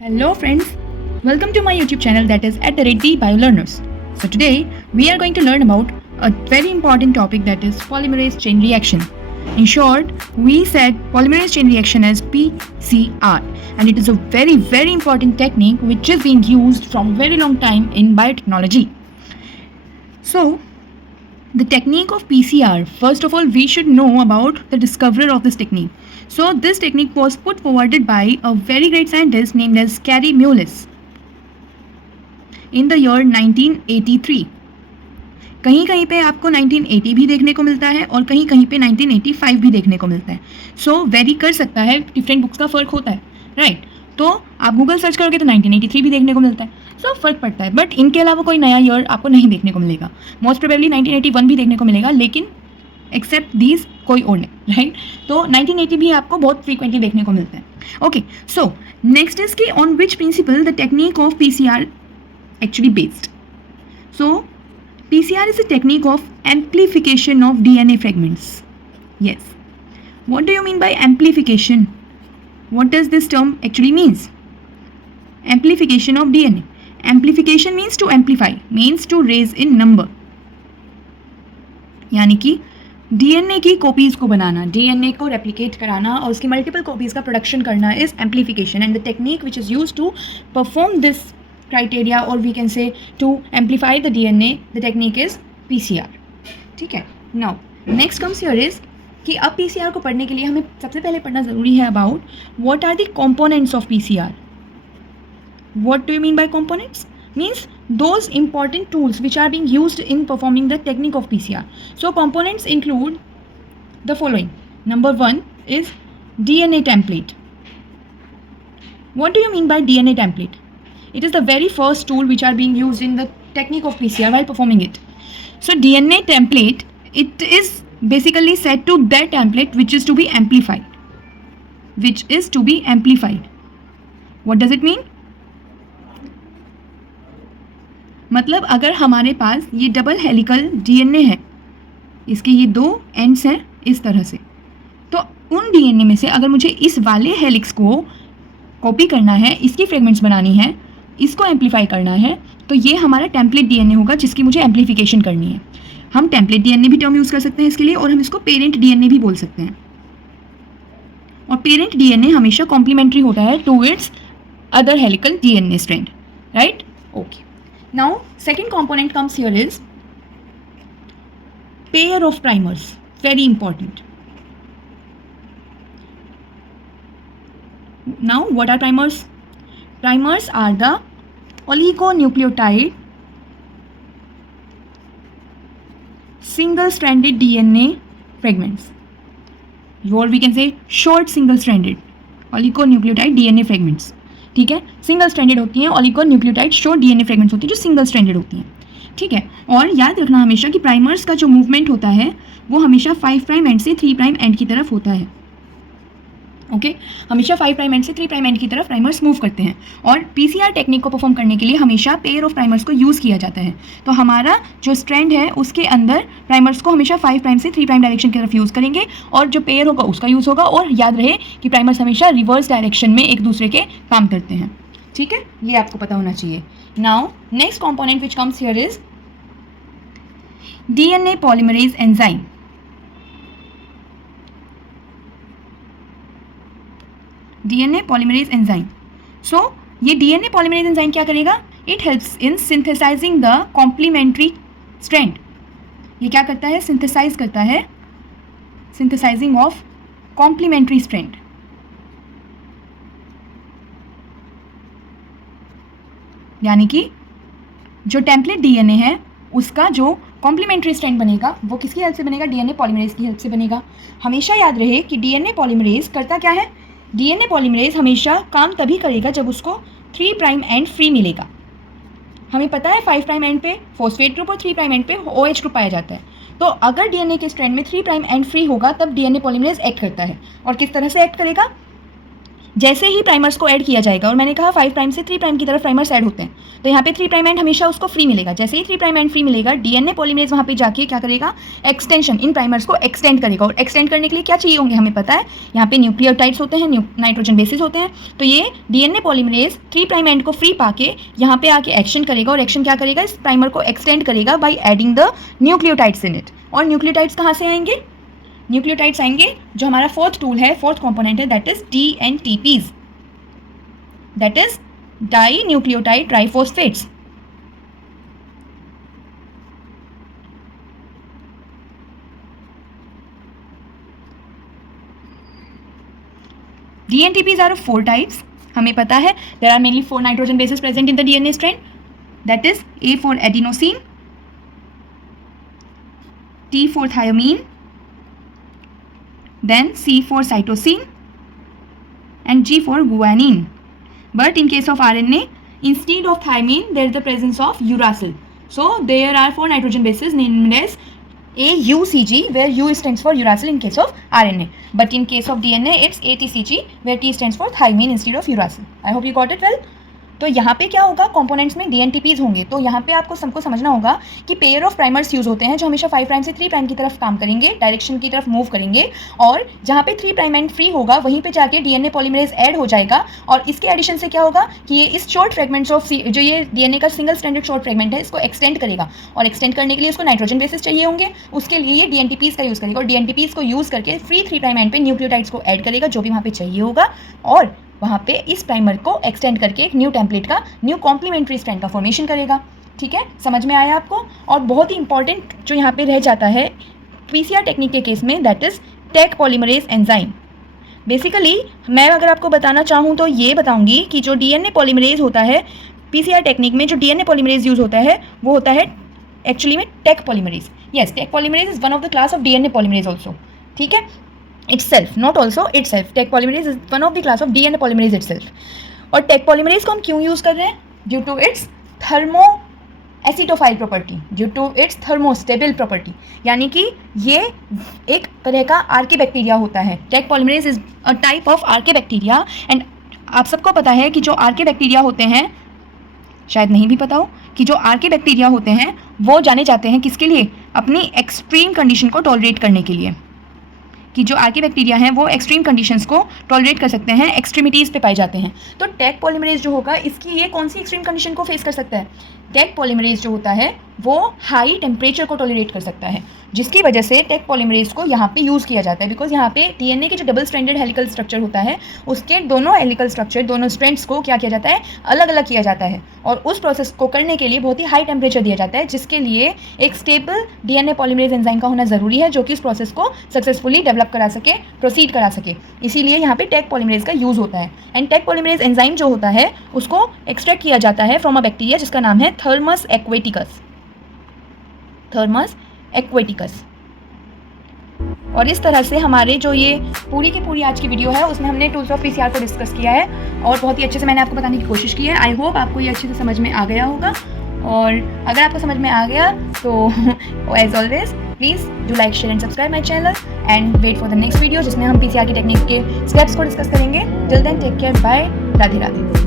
Hello friends, welcome to my YouTube channel that is @BioLearners. So today we are going to learn about a very important topic that is polymerase chain reaction. In short, we said polymerase chain reaction as PCR, and it is a very important technique which is being used from very long time in biotechnology. So the technique of PCR, first of all we should know about the discoverer of this technique. So this technique was put forwarded by a very great scientist named as Kary Mullis in the year 1983. कहीं कहीं पे आपको 1980 भी देखने को मिलता है और कहीं कहीं पे 1985 भी देखने को मिलता है. सो वेरी कर सकता है, डिफरेंट बुक्स का फ़र्क होता है, राइट. तो आप गूगल सर्च करोगे तो 1983 भी देखने को मिलता है. सो फ़र्क पड़ता है, बट इनके अलावा कोई नया ईयर आपको नहीं देखने को मिलेगा. मोस्ट प्रोबेबली 1981 भी देखने को मिलेगा, लेकिन एक्सेप्ट दीज कोई और नहीं, राइट. तो 1980 भी आपको बहुत फ्रीक्वेंटली देखने को मिलता है. ओके, सो नेक्स्ट इज कि on which principle the technique of PCR actually based. So PCR is a technique of amplification of DNA fragments. Yes. What do you mean by amplification? What does this term actually means? Amplification of DNA. Amplification means to amplify, means to raise in number. यानी कि DNA की copies को बनाना, DNA को replicate कराना और उसकी multiple copies का production करना is amplification, and the technique which is use to perform this criteria, or we can say to amplify the DNA, the technique is PCR. ठीक है. Now next comes here is कि अब PCR को पढ़ने के लिए हमें सबसे पहले पढ़ना ज़रूरी है about what are the components of PCR. What do you mean by components? Means those important tools which are being used in performing the technique of PCR. So components include the following. Number one is DNA template. What do you mean by DNA template? It is the very first tool which are being used in the technique of PCR while performing it. So DNA template, it is basically set to that template which is to be amplified. Which is to be amplified. What does it mean? मतलब अगर हमारे पास ये double helical DNA है, इसके ये दो ends हैं इस तरह से, तो उन DNA में से अगर मुझे इस वाले हेलिक्स को कॉपी करना है, इसकी फ्रेगमेंट्स बनानी है, इसको एम्पलीफाई करना है, तो ये हमारा टेम्पलेट DNA होगा जिसकी मुझे एम्पलीफिकेशन करनी है. हम टेम्पलेट DNA भी टर्म यूज़ कर सकते हैं इसके लिए, और हम इसको पेरेंट DNA भी बोल सकते हैं. और पेरेंट DNA हमेशा कॉम्प्लीमेंट्री होता है to its other helical DNA strand, right. Okay, now second component comes here is pair of primers. Very important. Now what are primers? Primers are the oligonucleotide single stranded DNA fragments, or we can say short single stranded oligonucleotide DNA fragments. ठीक है, single stranded होती हैं, oligonucleotide short DNA fragments होती है जो single stranded होती हैं. ठीक है, और याद रखना हमेशा कि प्राइमर्स का जो मूवमेंट होता है वो हमेशा 5' एंड से 3' एंड की तरफ होता है. ओके, हमेशा 5' एंड से 3' एंड की तरफ प्राइमर्स मूव करते हैं, और PCR टेक्निक को परफॉर्म करने के लिए हमेशा पेयर ऑफ प्राइमर्स को यूज़ किया जाता है. तो हमारा जो स्ट्रैंड है उसके अंदर प्राइमर्स को हमेशा 5' से 3' डायरेक्शन की तरफ यूज़ करेंगे, और जो पेयर होगा उसका यूज़ होगा. और याद रहे कि प्राइमर्स हमेशा रिवर्स डायरेक्शन में एक दूसरे के काम करते हैं. ठीक है, ये आपको पता होना चाहिए. Now next component which comes here is DNA polymerase enzyme. DNA polymerase enzyme. So ये DNA polymerase enzyme क्या करेगा? It helps in synthesizing the complementary strand. ये क्या करता है? Synthesize करता है, synthesizing of complementary strand. यानी कि जो टेम्पलेट DNA है उसका जो कॉम्प्लीमेंट्री स्ट्रैंड बनेगा वो किसकी हेल्प से बनेगा? DNA पॉलीमरेज की हेल्प से बनेगा. हमेशा याद रहे कि DNA पॉलीमरेज करता क्या है? DNA पॉलीमरेज हमेशा काम तभी करेगा जब उसको 3' एंड फ्री मिलेगा. हमें पता है 5' एंड पे फॉस्फेट ग्रुप और 3' एंड पे OH ग्रुप पाया जाता है. तो अगर DNA के स्ट्रैंड में 3' एंड फ्री होगा तब DNA पॉलीमरेज एक्ट करता है. और किस तरह से एक्ट करेगा? जैसे ही प्राइमर्स को ऐड किया जाएगा, और मैंने कहा 5 प्राइम से 3 प्राइम की तरफ प्राइमर्स ऐड होते हैं, तो यहाँ पे 3 प्राइम एंड हमेशा उसको फ्री मिलेगा। जैसे ही 3 प्राइम एंड फ्री मिलेगा, डीएनए पॉलीमरेज वहाँ पे जाके क्या करेगा, एक्सटेंशन, इन प्राइमर्स को एक्सटेंड करेगा। और एक्सटेंड करने के लिए क्या चाहिए होंगे, हमें पता है यहाँ पे न्यूक्लियोटाइड्स होते हैं, नाइट्रोजन बेसिस होते हैं। तो ये डीएनए पॉलीमरेज 3 प्राइम एंड को फ्री पाके यहाँ पे आके एक्शन करेगा, और एक्शन क्या करेगा, इस प्राइमर को एक्सटेंड करेगा by adding the nucleotides in it. और न्यूक्लियोटाइड्स कहाँ से आएंगे, न्यूक्लियोटाइड्स आएंगे जो हमारा फोर्थ टूल है, फोर्थ कंपोनेंट है, that is DNTPs, that is di nucleotide triphosphates. DNTPs are of 4 types, हमें पता है there are mainly 4 nitrogen bases present in the DNA strand, that is A for adenosine, T for thymine, then C for cytosine and G for guanine. But in case of RNA, instead of thymine there is the presence of uracil, so there are 4 nitrogen bases named as AUCG, where U stands for uracil in case of RNA, but in case of DNA it's ATCG, where T stands for thymine instead of uracil. I hope you got it well. तो यहाँ पे क्या होगा, components में DNTPs होंगे। तो यहाँ पे आपको सबको समझना होगा कि पेयर ऑफ प्राइमर्स यूज होते हैं जो हमेशा 5 प्राइम से 3 प्राइम की तरफ काम करेंगे, डायरेक्शन की तरफ मूव करेंगे, और जहाँ पे 3 प्राइम एंड फ्री होगा वहीं पे जाके डीएनए पॉलीमरेज ऐड हो जाएगा। और इसके एडिशन से क्या होगा कि ये इस शॉर्ट फ्रेगमेंट्स ऑफ जो ये डीएनए का सिंगल स्टैंडर्ड शॉर्ट फ्रेगमेंट है, इसको एक्सटेंड करेगा, और एक्सटेंड करने के लिए उसको नाइट्रोजन बेसिस चाहिए होंगे, उसके लिए ये DNTPs का यूज़ करेगा, और DNTPs को यूज़ करके फ्री 3 प्राइम एंड पे न्यूक्लियोटाइड्स को ऐड करेगा जो भी वहाँ पे चाहिए होगा, और वहाँ पे इस प्राइमर को एक्सटेंड करके एक न्यू टेम्पलेट का, न्यू कॉम्प्लीमेंट्री स्ट्रैंड का फॉर्मेशन करेगा। ठीक है, समझ में आया आपको। और बहुत ही इंपॉर्टेंट जो यहाँ पे रह जाता है PCR टेक्निक के केस में, that is Taq polymerase enzyme. Basically मैं अगर आपको बताना चाहूँ तो ये बताऊँगी कि जो डीएनए पॉलीमरेज होता है PCR टेक्निक में, जो डीएनए पॉलीमरेज यूज़ होता है वो होता है एक्चुअली में Taq polymerase. Yes, Taq polymerase is one of the class of DNA polymerase also. ठीक है, itself, not also itself, Taq polymerase is one of the class of DNA polymerase itself। और Taq polymerase को हम क्यों use कर रहे हैं, due to its thermo acidophile property, due to its thermostable property, यानी कि ये एक तरह का आर्के बैक्टीरिया होता है। Taq polymerase is a type of archaebacteria, and आप सबको पता है कि जो आर्के बैक्टीरिया होते हैं, शायद नहीं भी पता हो कि जो आर्के बैक्टीरिया होते हैं वो जाने जाते हैं किसके लिए, अपनी एक्सट्रीम कंडीशन को टॉलरेट करने के लिए, कि जो आर्के बैक्टीरिया हैं वो एक्सट्रीम कंडीशंस को टॉलरेट कर सकते हैं, एक्सट्रीमिटीज़ पे पाए जाते हैं। तो टेक पॉलीमरेज जो होगा, इसकी ये कौन सी एक्सट्रीम कंडीशन को फेस कर सकता है, टेक पॉलीमरेज जो होता है वो हाई टेम्परेचर को टॉलरेट कर सकता है, जिसकी वजह से टेक पॉलीमरेज को यहाँ पे यूज़ किया जाता है। बिकॉज यहाँ पे डीएनए के जो डबल स्ट्रैंडेड हेलिकल स्ट्रक्चर होता है, उसके दोनों हेलिकल स्ट्रक्चर, दोनों स्ट्रैंड्स को क्या किया जाता है, अलग अलग किया जाता है, और उस प्रोसेस को करने के लिए बहुत ही हाई टेम्परेचर दिया जाता है, जिसके लिए एक स्टेबल डीएनए पॉलीमरेज एंजाइम का होना ज़रूरी है, जो कि उस प्रोसेस को सक्सेसफुली डेवलप करा सके, प्रोसीड करा सके। इसीलिए यहाँ पे टेक पॉलीमरेज का यूज़ होता है। एंड टेक पॉलीमरेज एंजाइम जो होता है उसको एक्सट्रैक्ट किया जाता है फ्रॉम अ बैक्टीरिया जिसका नाम है थर्मस एक्वेटिकस, थर्मस एक्वेटिकस। और इस तरह से हमारे जो ये पूरी की पूरी आज की वीडियो है उसमें हमने टूल्स ऑफ PCR को डिस्कस किया है, और बहुत ही अच्छे से मैंने आपको बताने की कोशिश की है। आई होप आपको ये अच्छे से समझ में आ गया होगा, और अगर आपको समझ में आ गया तो as always please do like, share and subscribe my channel, and wait for the next video जिसमें हम PCR की टेक्निक के स्टेप्स को डिस्कस करेंगे। Till then take care, bye, Radhe Radhe.